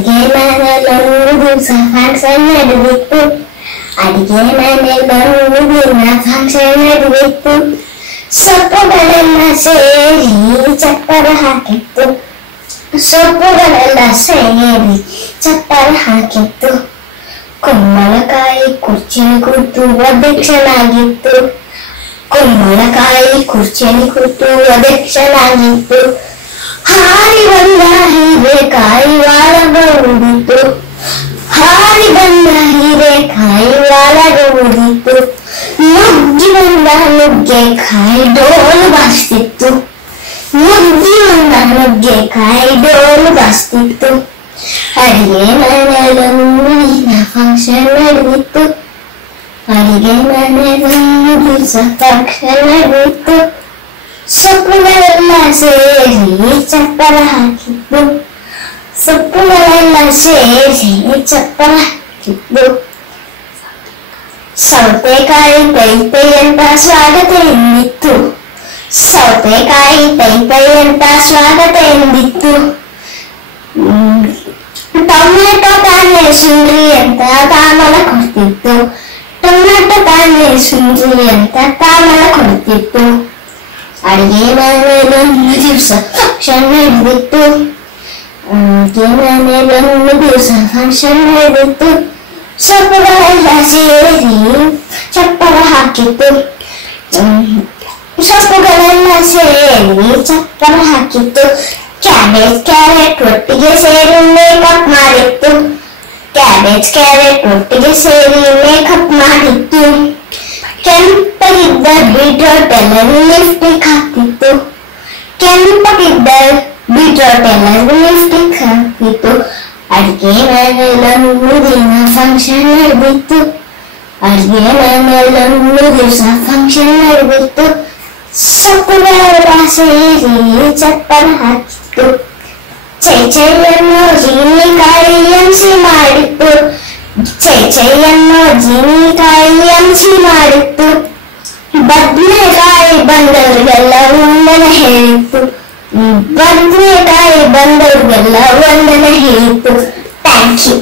ಅಡಿಗೆ ಮನೆಯಲ್ಲೊಂದು ದಿವಸ ಫಂಕ್ಷನ್ ನಡೆದಿತ್ತು. ಅಡಿಗೆ ಮನೆಯಲ್ಲೊಂದು ದಿನ ಫಂಕ್ಷನ್ ನಡೆದಿತ್ತು. ಸೊಪ್ಪುಗಳೆಲ್ಲ ಸೇರಿ ಚಪ್ಪರ ಹಾಕಿತ್ತು. ಸೊಪ್ಪುಗಳೆಲ್ಲ ಸೇರಿ ಚಪ್ಪರ ಹಾಕಿತ್ತು. ಕುಂಬಳಕಾಯಿ ಕುರ್ಚಿಯಲ್ಲಿ ಕೂತು ಅಧ್ಯಕ್ಷನಾಗಿತ್ತು. ಕುಂಬಳಕಾಯಿ ಕುರ್ಚಿಯಲ್ಲಿ ಕೂತು ಅಧ್ಯಕ್ಷನಾಗಿತ್ತು. ಹಾರಿ ಬಂದ ಹೀರೆಕಾಯಿ ವಾಲಗೂಡಿತು. ಹಾರಿ ಬಂದ ಹೀರೆಕಾಯಿ ವಾಲಗೂಡಿತು. ನುಗ್ಗಿ ಬಂದ ನುಗ್ಗೆಕಾಯಿ ಡೋಲು ಬಾರಿಸ್ತಿತ್ತು. ನುಗ್ಗಿ ಬಂದ ನುಗ್ಗೆಕಾಯಿ ಡೋಲು ಬಾರಿಸ್ತಿತ್ತು. ಅಡಿಗೆ ಮನೆಯಲ್ಲೊಂದು ದಿನ ಫಂಕ್ಷನ್ ನಡೆದಿತ್ತು. ಅಡಿಗೆ ಮನೆಯಲ್ಲೊಂದು ದಿವಸ ಫಂಕ್ಷನ್ ನಡೆದಿತ್ತು. ಸೊಪ್ಪುಗಳೆಲ್ಲ ಸೇರಿ ಚಪ್ಪರ ಹಾಕಿದ್ದು. ಸೊಪ್ಪುಗಳೆಲ್ಲ ಸೇರಿ ಚಪ್ಪರ ಹಾಕಿದ್ದು. ಸೌತೆಕಾಯಿ ಪೈ ಪೈ ಅಂತ ಸ್ವಾಗತ ಎಂದಿತ್ತು. ಸೌತೆಕಾಯಿ ಪೈ ಪೈ ಅಂತ ಸ್ವಾಗತ ಎಂದಿತ್ತು. ಟೊಮೆಟೊ ತಾನೇ ಸುಂದ್ರಿ ಅಂತ ತಾಮಲ ಕೊಡ್ತಿತ್ತು. ಟೊಮೆಟೊ ತಾನೇ ಸುಂದ್ರಿ ಅಂತ ತಾಮಲ ಕೊಡ್ತಿತ್ತು. ಅಡಿಗೆ ಮನೆಯಲ್ಲೊಂದು ದಿವಸ ಫಂಕ್ಷನ್ ನಡೆದಿತ್ತು. ಅಡಿಗೆ ಮನೆಯಲ್ಲೊಂದು ದಿವಸ ಫಂಕ್ಷನ್ ನಡೆದಿತ್ತು. ಸೊಪ್ಪುಗಳೆಲ್ಲ ಸೇರಿ ಚಪ್ಪರ ಹಾಕಿತ್ತು. ಸೊಪ್ಪುಗಳೆಲ್ಲ ಸೇರಿ ಚಪ್ಪರ ಹಾಕಿತ್ತು. ಕ್ಯಾಬೇಜ್ ಕ್ಯಾರೆಟ್ ಒಟ್ಟಿಗೆ ಸೇರಿ ಮೇಕಪ್ ಮಾಡಿತ್ತು. ಕ್ಯಾಬೇಜ್ ಕ್ಯಾರೆಟ್ ಒಟ್ಟಿಗೆ ಸೇರಿ ಮೇಕಪ್ ಮಾಡಿತ್ತು. ಕೆಂಪಗಿದ್ದ ಬೀಟ್ರೋಟ್ ಎಲ್ಲರೂ ಲಿಪ್ಸ್ಟಿಕ್ ಹಾಕ್ತಿತ್ತು. ಕೆಂಪಗಿದ್ದ ಬೀಟ್ರೋಟ್ ಎಲ್ಲರೂ ಲಿಪ್ಸ್ಟಿಕ್ ಹಾಕ್ತಿತ್ತು. ಅಡಿಗೆ ಮನೆಯಲ್ಲೊಂದು ದಿನ ಫಂಕ್ಷನ್ ನಡೆದಿತ್ತು. ಅಡಿಗೆ ಮನೆಯಲ್ಲೊಂದು ದಿವಸ ಫಂಕ್ಷನ್ ನಡೆದಿತ್ತು. ಸೊಪ್ಪುಗಳೆಲ್ಲ ಸೇರಿ ಚಪ್ಪರ ಹಾಕಿತ್ತು. ಚೈಚೈಯನ್ನು ಜೀನಿಕಾಯಿ ಎಂಸಿ ಮಾಡಿತ್ತು. ಚೈಚೈಯನ್ನು ಜೀನಿಕಾಯಿ ಎಂಸಿ ಮಾಡಿತ್ತು. ಬದನೆಕಾಯಿ ಬಂದವರಿಗೆಲ್ಲ ವಂದನೆ ಹೇಳಿತ್ತು. ಬದನೆಕಾಯಿ ಬಂದವರಿಗೆಲ್ಲ ವಂದನೆ ಹೇಳಿತ್ತು. Thank you.